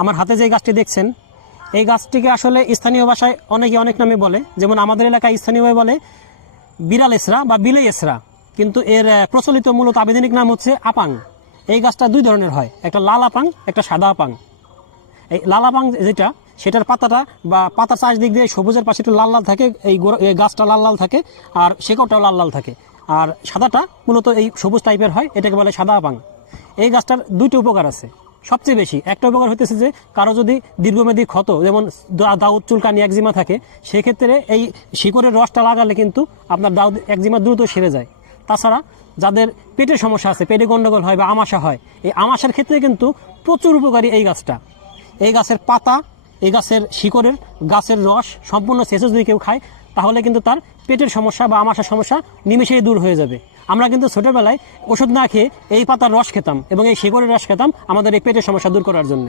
আমার হাতে যে গাছটি দেখছেন, এই গাছটিকে আসলে স্থানীয় ভাষায় অনেকে অনেক নামে বলে। যেমন আমাদের এলাকায় স্থানীয়ভাবে বলে বিড়াল এসরা বা বিলে এসরা। কিন্তু এর প্রচলিত মূলত আবেদনিক নাম হচ্ছে আপাং। এই গাছটা দুই ধরনের হয়, একটা লাল আপাং, একটা সাদা আপাং। এই লাল আপাং যেটা, সেটার পাতাটা বা পাতার পাতা চাষদিক দিয়ে সবুজের পাশে একটু লাল লাল থাকে, এই গাছটা লাল লাল থাকে, আর শেকড়টাও লাল লাল থাকে। আর সাদাটা মূলত এই সবুজ টাইপের হয়, এটাকে বলে সাদা আপাং। এই গাছটার দুইটা উপকার আছে। সবচেয়ে বেশি। একটা উপকার হইতেছে যে, কারও যদি দীর্ঘমেয়াদী ক্ষত, যেমন দাউদ চুলকানি, একজিমা থাকে, সেক্ষেত্রে এই শিকড়ের রসটা লাগালে কিন্তু আপনার দাউদ একজিমা দ্রুত সেরে যায়। তাছাড়া যাদের পেটের সমস্যা আছে, পেটে গন্ডগোল হয় বা আমাশা হয়, এই আমাশার ক্ষেত্রে কিন্তু প্রচুর উপকারী এই গাছটা। এই গাছের পাতা, এই গাছের শিকড়ের গাছের রস সম্পূর্ণ শেষে যদি কেউ খায়। তাহলে কিন্তু তার পেটের সমস্যা বা আমাশার সমস্যা নিমেষেই দূর হয়ে যাবে। আমরা কিন্তু ছোটবেলায় ওষুধ না খেয়ে এই পাতার রস খেতাম এবং এই শেকড়ের রস খেতাম আমাদের এই পেটের সমস্যা দূর করার জন্য।